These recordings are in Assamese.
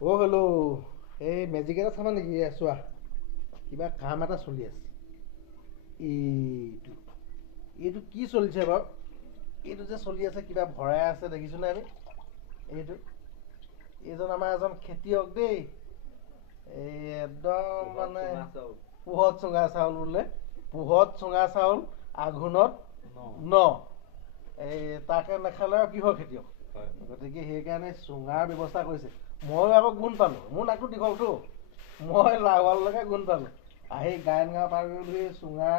অ' হেল্ল', এই মেজিক এটা চাবা নেকি? চোৱা, কিবা কাম এটা চলি আছে। এইটো এইটো কি চলিছে বাৰু? এইটো যে চলি আছে, কিবা ভৰাই আছে দেখিছোনে আমি? এইটো এইজন আমাৰ এজন খেতিয়ক দেই। এই একদম মানে পোহত চুঙা চাউল বোলে। পোহত চুঙা চাউল, আঘোণত ন। এই তাকে নাখালে আৰু কিহৰ খেতিয়ক? গতিকে সেইকাৰণে চুঙাৰ ব্যৱস্থা কৰিছে। ময়ো আকৌ গুণ পালোঁ, মোৰ নাকটো দীঘলটো। মই লাহোৱালৈকে গুণ পালোঁ। আহি গায়ন গাঁও পাৰ কৰি চুঙা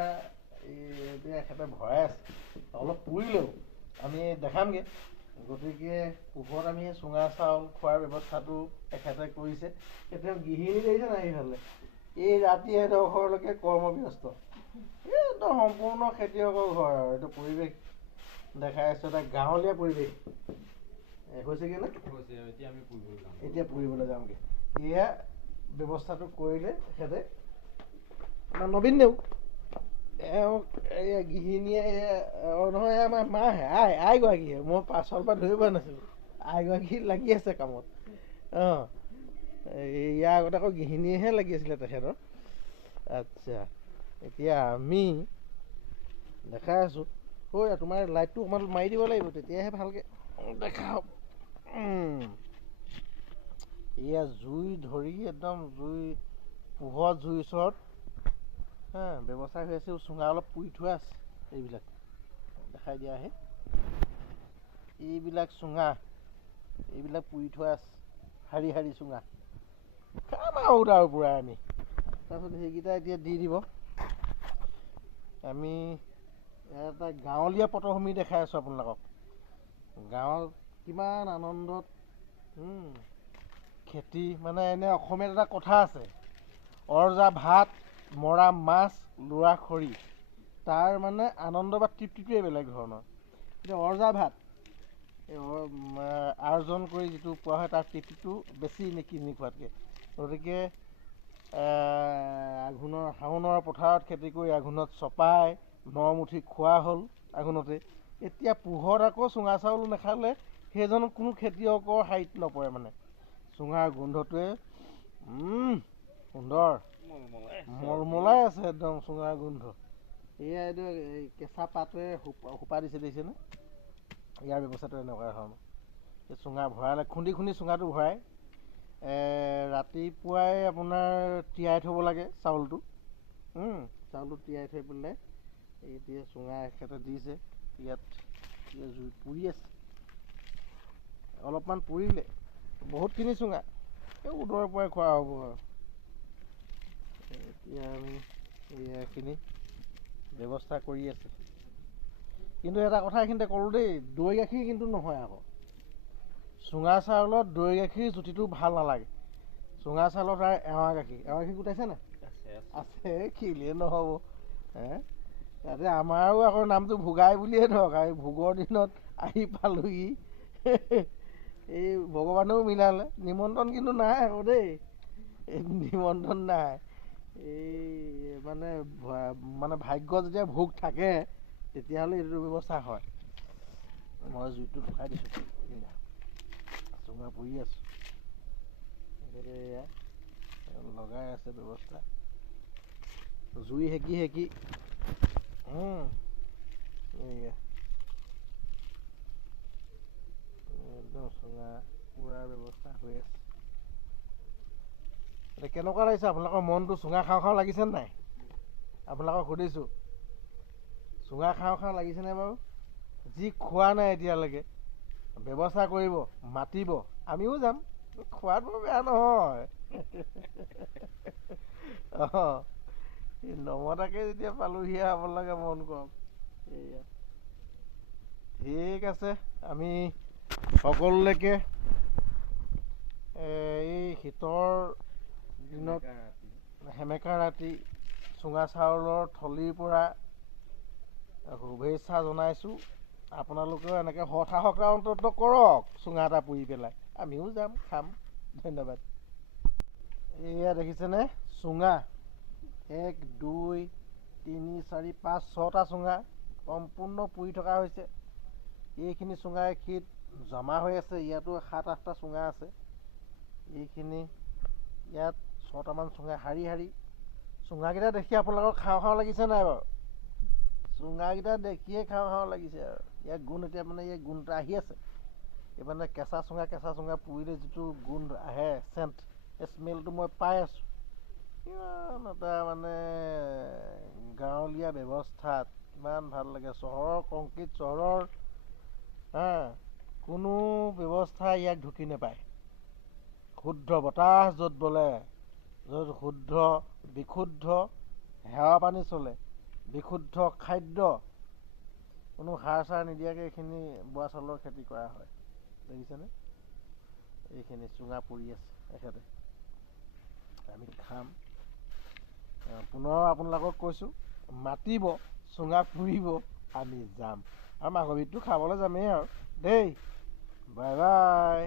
এতিয়া এখেতে ভৰাই আছে। অলপ পুৰিলেও আমি দেখামগৈ। গতিকে পোহৰত আমি চুঙা চাউল খোৱাৰ ব্যৱস্থাটো এখেতে কৰিছে। এতিয়া গৃহিণী দেখিছে নাই সেইফালে? এই ৰাতি এডোখৰলৈকে কৰ্মব্যস্ত। এই একদম সম্পূৰ্ণ খেতিয়কৰ ঘৰ আৰু এইটো পৰিৱেশ দেখাই আছোঁ, এটা গাঁৱলীয়া পৰিৱেশ। হৈছেগৈ নে? এতিয়া ফুৰিবলৈ যামগৈ। এয়া ব্যৱস্থাটো কৰিলে তেখেতে নবীন দেও এওঁক এই গৃহিণীয়ে নহয়, আমাৰ মাহে আইগৰাকীয়ে, মই পাছৰ পৰা ধৰিব পৰা নাছিলোঁ। আইগৰাকী লাগি আছে কামত। অঁ, ইয়াৰ আগতে আকৌ গৃহিণীয়েহে লাগি আছিলে তেখেতৰ। আচ্ছা, এতিয়া আমি দেখাই আছোঁ। ঐ, তোমাৰ লাইটটো অকণমান মাৰি দিব লাগিব, তেতিয়াহে ভালকৈ দেখা হ'ব। এয়া জুই ধৰি একদম পোহৰ জুইৰ ওচৰত ব্যৱস্থা হৈ আছে। চুঙা অলপ পুৰি থোৱা আছে। এইবিলাক দেখাই দিয়া আহে। এইবিলাক চুঙা, এইবিলাক পুৰি থোৱা আছে। শাৰী শাৰী চুঙা খাম আৰু তাৰ পৰাই আমি। তাৰপিছত সেইকেইটা এতিয়া দি দিব। আমি এটা গাঁৱলীয়া পটভূমি দেখাই আছোঁ আপোনালোকক। গাঁৱত কিমান আনন্দত খেতি, মানে এনে অসমীয়াত এটা কথা আছে, অৰজা ভাত, মৰা মাছ, লোৱা খৰি। তাৰ মানে আনন্দ বা তৃপ্তিটোৱে বেলেগ ধৰণৰ। এতিয়া অৰজা ভাত, এই আৰ্জন কৰি যিটো পোৱা হয়, তাৰ তৃপ্তিটো বেছি কিনি খোৱাতকৈ। গতিকে শাওণৰ পথাৰত খেতি কৰি আঘোণত চপাই নমুঠি খোৱা হ'ল আঘোণতে। এতিয়া পোহৰত আকৌ চুঙা চাউল নাখালে সেইজন কোনো খেতিয়কৰ শাৰীত নপৰে। মানে চুঙাৰ গোন্ধটোৱে সুন্দৰ মলমলাই আছে একদম চুঙাৰ গোন্ধ। এয়া এইটো কেঁচা পাতেৰে সোপা দিছে, দেখিছেনে? ইয়াৰ ব্যৱস্থাটো এনেকুৱা ধৰণৰ। এই চুঙা ভৰালে খুন্দি খুন্দি চুঙাটো ভৰাই ৰাতিপুৱাই আপোনাৰ তিয়াই থ'ব লাগে চাউলটো। চাউলটো তিয়াই থৈ পেলাই এতিয়া চুঙা এখেতে দিছে। ইয়াত জুই পুৰি আছে, অলপমান পুৰিলে বহুতখিনি চুঙা এই উদৰৰ পৰাই খোৱা হ'ব আৰু। এতিয়া আমি এইখিনি ব্যৱস্থা কৰি আছোঁ। কিন্তু এটা কথা এইখিনিতে কৰোঁ দেই, দৈ গাখীৰ কিন্তু নহয় আকৌ। চুঙা চাউলত দৈ গাখীৰ জুতিটো ভাল নালাগে। চুঙা চাউলত আৰু এৱা গাখীৰ গোটাইছে নাই? আছে, কেলেই নহ'ব। তাতে আমাৰো আকৌ নামটো ভোগাই বুলিয়ে ধৰক। আৰু ভোগৰ দিনত আহি পালোহি। এই ভগৱানেও মিলালে। নিমন্ত্ৰণ কিন্তু নাই আকৌ দেই, নিমন্ত্ৰণ নাই। এই মানে ভাগ্য যেতিয়া ভোগ থাকে তেতিয়াহ'লে এইটো ব্যৱস্থা হয়। মই জুইটো লগাই দিছোঁ, চুঙা পুৰি আছোঁ। এয়া লগাই আছে ব্যৱস্থা। জুই সেকি সেকি এয়া একদম চুঙা পুৰাৰ ব্যৱস্থা হৈ আছে। এতিয়া কেনেকুৱা লাগিছে আপোনালোকৰ মনটো? চুঙা খাওঁ খাওঁ লাগিছেনে নাই? আপোনালোকক সুধিছোঁ, চুঙা খাওঁ খাওঁ লাগিছেনে বাৰু? যি খোৱা নাই এতিয়ালৈকে ব্যৱস্থা কৰিব, মাতিব, আমিও যাম। খোৱাত বৰ বেয়া নহয়। অঁ, নমতাকে যেতিয়া পালোহি আপোনালোকে মন কৰক। এয়া ঠিক আছে। আমি সকলোলৈকে এই শীতৰ দিনত সেমেকা ৰাতি চুঙা চাউলৰ থলিৰ পৰা শুভেচ্ছা জনাইছোঁ। আপোনালোকেও এনেকৈ সৎসাহস অন্তত কৰক, চুঙা এটা পুৰি পেলাই। আমিও যাম, খাম। ধন্যবাদ। এয়া দেখিছেনে চুঙা? 1 2 3 4 5 6টা চুঙা সম্পূৰ্ণ পুৰি থকা হৈছে। এইখিনি চুঙাই জমা হৈ আছে। ইয়াতো 7 8টা চুঙা আছে। এইখিনি ইয়াত 6টামান চুঙা শাৰী শাৰী। চুঙাকেইটা দেখি আপোনালোকৰ খাওঁ খাওঁ লাগিছে নাই বাৰু? চুঙাকেইটা দেখিয়ে খাওঁ খাওঁ লাগিছে আৰু ইয়াৰ গোন্ধ এতিয়া মানে এই গোন্ধ আহি আছে। এই মানে কেঁচা চুঙা পুৰিলে যিটো গোন্ধ আহে চেণ্ট, এই স্মেলটো মই পাই আছোঁ। কিমান এটা মানে গাঁৱলীয়া ব্যৱস্থাত কিমান ভাল লাগে। চহৰৰ কংক্ৰিট চহৰৰ কোনো ব্যৱস্থা ইয়াক ঢুকি নাপায়। শুদ্ধ বতাহ য'ত বলে, য'ত শুদ্ধ বিশুদ্ধ হেৱা পানী চলে, বিশুদ্ধ খাদ্য, কোনো সাৰ চাৰ নিদিয়াকৈ এইখিনি বৰা চাউলৰ খেতি কৰা হয়। দেখিছেনে? এইখিনি চুঙা পৰি আছে এখেতে, আমি খাম। পুনৰ আপোনালোকক কৈছোঁ, মাতিব, চুঙা পুৰিব, আমি যাম। আৰু মাঘৰ বিহুটো খাবলৈ যামেই আৰু দেই। Bye bye.